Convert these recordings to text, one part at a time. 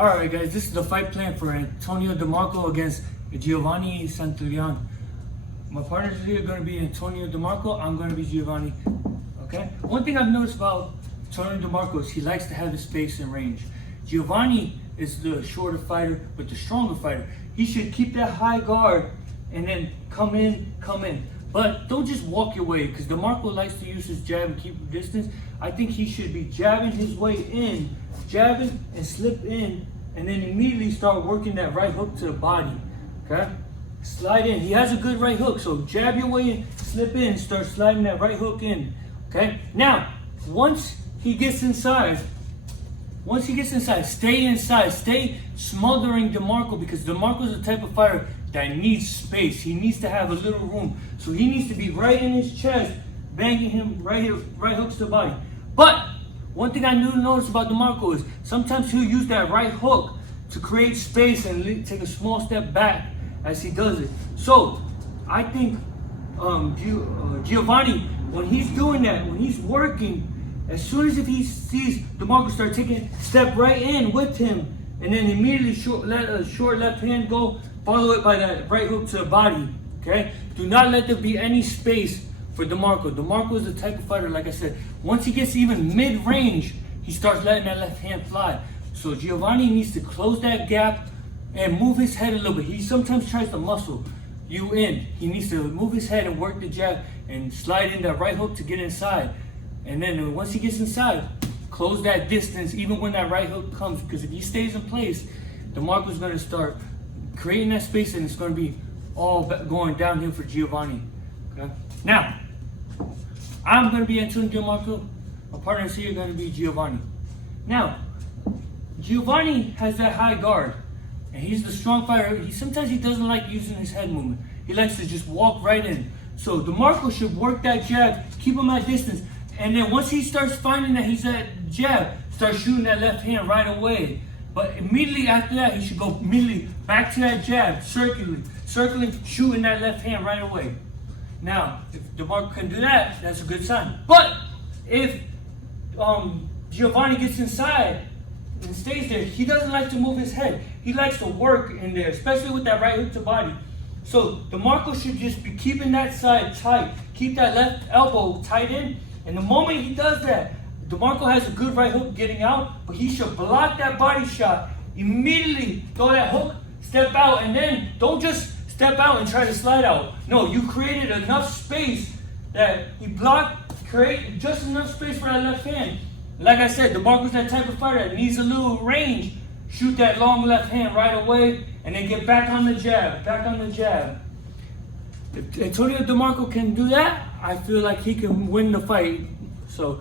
Alright guys, this is the fight plan for Antonio Demarco against Giovani Santillan. My partners here are going to be Antonio Demarco, I'm going to be Giovani. Okay? One thing I've noticed about Antonio Demarco is he likes to have his space and range. Giovani is the shorter fighter, but the stronger fighter. He should keep that high guard and then come in. But don't just walk your way, because Demarco likes to use his jab and keep distance. I think he should be jabbing his way in, jabbing and slip in, and then immediately start working that right hook to the body. Okay? Slide in. He has a good right hook, so jab your way in, slip in, start sliding that right hook in. Okay? Now, once he gets inside, stay inside, stay smothering Demarco, because Demarco is the type of fighter that needs space. He needs to have a little room. So he needs to be right in his chest, banging him right hooks to the body. But one thing I notice about Demarco is sometimes he'll use that right hook to create space and take a small step back as he does it. So I think Giovani, when he's doing that, when he's working, as soon as if he sees Demarco start taking a step right in with him, and then immediately let a short left hand go, follow it by that right hook to the body. Okay? Do not let there be any space for Demarco. Demarco is the type of fighter, like I said, once he gets even mid-range, he starts letting that left hand fly. So Giovani needs to close that gap and move his head a little bit. He sometimes tries to muscle you in. He needs to move his head and work the jab and slide in that right hook to get inside. And then once he gets inside, close that distance even when that right hook comes, because if he stays in place, Demarco's going to start creating that space and it's going to be all going downhill for Giovani. Okay? Now, I'm going to be Antonio Demarco. My partners here are going to be Giovani. Now, Giovani has that high guard, and he's the strong fighter. Sometimes he doesn't like using his head movement. He likes to just walk right in. So Demarco should work that jab, keep him at distance, and then once he starts finding that he's at jab, start shooting that left hand right away. But immediately after that, he should go immediately back to that jab, circling, shooting that left hand right away. Now, if Demarco can do that, that's a good sign. But if Giovani gets inside and stays there, he doesn't like to move his head. He likes to work in there, especially with that right hook to body. So Demarco should just be keeping that side tight, keep that left elbow tight in, and the moment he does that, Demarco has a good right hook getting out, but he should block that body shot, immediately throw that hook, step out, and then don't just step out and try to slide out. No, you created enough space that he blocked, create just enough space for that left hand. Like I said, Demarco's that type of fighter that needs a little range. Shoot that long left hand right away, and then get back on the jab, If Antonio Demarco can do that, I feel like he can win the fight. So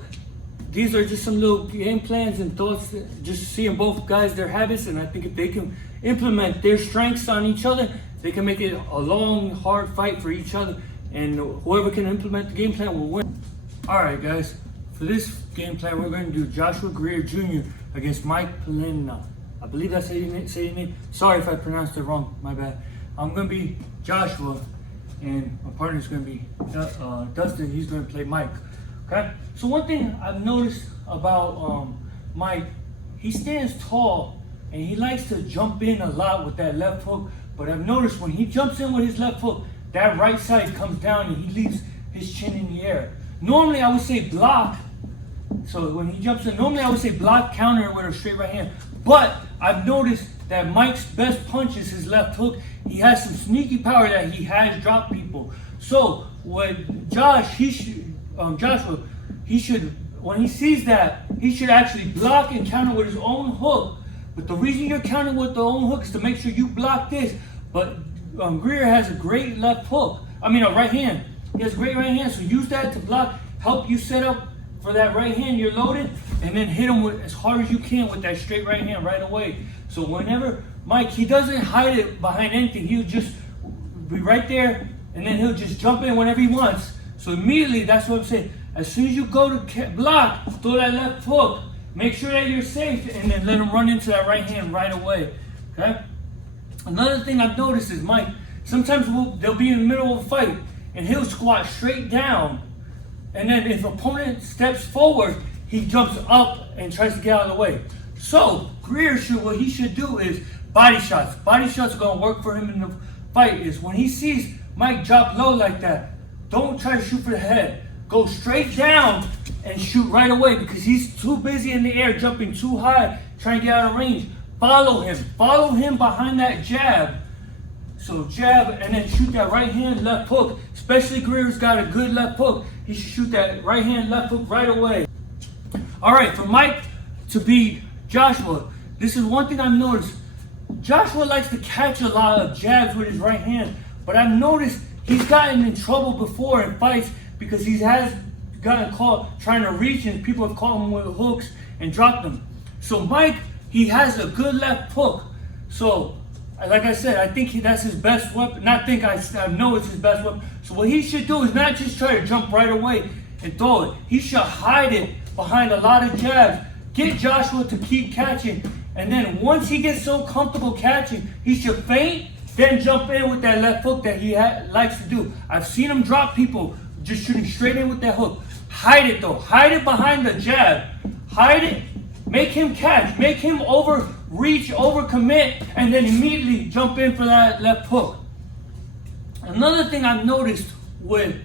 these are just some little game plans and thoughts, just seeing both guys, their habits, and I think if they can implement their strengths on each other, they can make it a long, hard fight for each other, and whoever can implement the game plan will win. Alright guys, for this game plan, we're going to do Joshua Greer Jr. against Mike Plania. I believe that's how you say your name. Sorry if I pronounced it wrong, my bad. I'm going to be Joshua, and my partner's going to be Dustin. He's going to play Mike. Okay? So one thing I've noticed about Mike, he stands tall, and he likes to jump in a lot with that left hook. But I've noticed when he jumps in with his left hook, that right side comes down and he leaves his chin in the air. Normally I would say block. So when he jumps in, normally I would say block, counter with a straight right hand. But I've noticed that Mike's best punch is his left hook. He has some sneaky power that he has dropped people. So when Joshua, when he sees that, he should actually block and counter with his own hook. But the reason you're counting with the own hook is to make sure you block this. But Greer has a great left hook. I mean a right hand. He has a great right hand, so use that to block, help you set up for that right hand you're loaded, and then hit him with as hard as you can with that straight right hand right away. So whenever Mike, he doesn't hide it behind anything. He'll just be right there, and then he'll just jump in whenever he wants. So immediately, that's what I'm saying. As soon as you go to block, throw that left hook, make sure that you're safe, and then let him run into that right hand right away. Okay? Another thing I've noticed is Mike, sometimes they'll be in the middle of a fight, and he'll squat straight down. And then if opponent steps forward, he jumps up and tries to get out of the way. So Greer what he should do is body shots. Body shots are gonna work for him in the fight. Is when he sees Mike drop low like that, don't try to shoot for the head. Go straight down and shoot right away because he's too busy in the air, jumping too high, trying to get out of range. Follow him behind that jab. So jab and then shoot that right hand, left hook. Especially Greer's got a good left hook. He should shoot that right hand, left hook right away. All right, for Mike to beat Joshua, this is one thing I've noticed. Joshua likes to catch a lot of jabs with his right hand, but I've noticed he's gotten in trouble before in fights because he has gotten caught trying to reach and people have caught him with hooks and dropped them. So Mike, he has a good left hook. So like I said, I think that's his best weapon. I know it's his best weapon. So what he should do is not just try to jump right away and throw it. He should hide it behind a lot of jabs. Get Joshua to keep catching. And then once he gets so comfortable catching, he should feint, then jump in with that left hook that he likes to do. I've seen him drop people just shooting straight in with that hook. Hide it though. Hide it behind the jab. Hide it. Make him catch. Make him overreach, overcommit, and then immediately jump in for that left hook. Another thing I've noticed with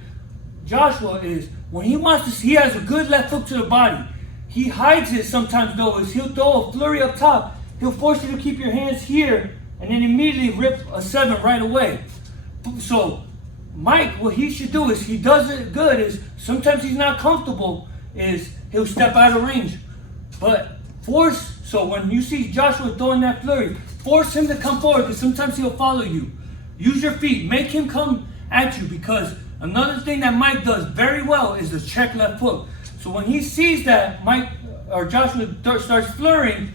Joshua is when he wants to, he has a good left hook to the body. He hides it sometimes though, is he'll throw a flurry up top. He'll force you to keep your hands here and then immediately rip a 7 right away. So Mike, what he should do is, he does it good, is sometimes he's not comfortable, is he'll step out of range. But force, so when you see Joshua throwing that flurry, force him to come forward because sometimes he'll follow you. Use your feet, make him come at you because another thing that Mike does very well is the check left hook. So when he sees that Mike or Joshua starts flurrying,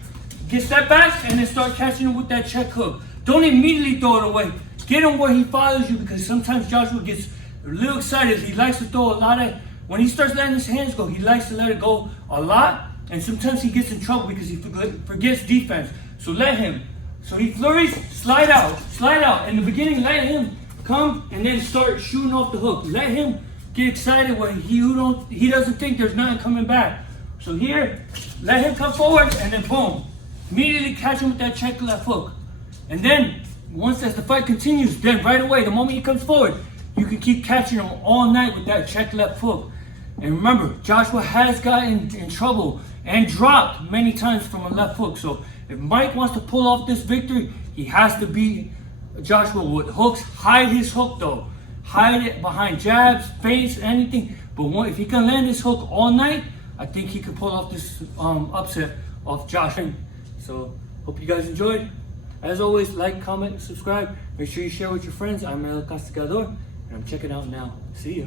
get step back and then start catching him with that check hook. Don't immediately throw it away. Get him where he follows you because sometimes Joshua gets a little excited. He likes to throw a lot of, when he starts letting his hands go, he likes to let it go a lot. And sometimes he gets in trouble because he forgets defense. So let him. So he flurries, slide out. In the beginning, let him come and then start shooting off the hook. Let him get excited when he doesn't think there's nothing coming back. So here, let him come forward and then boom. Immediately catch him with that check left hook. And then, once as the fight continues, then right away, the moment he comes forward, you can keep catching him all night with that check left hook. And remember, Joshua has gotten in trouble and dropped many times from a left hook. So if Mike wants to pull off this victory, he has to beat Joshua with hooks. Hide his hook though. Hide it behind jabs, feints, anything. But if he can land his hook all night, I think he could pull off this upset of Joshua. So hope you guys enjoyed. As always, like, comment, subscribe. Make sure you share with your friends. I'm El Castigador, and I'm checking out now. See ya.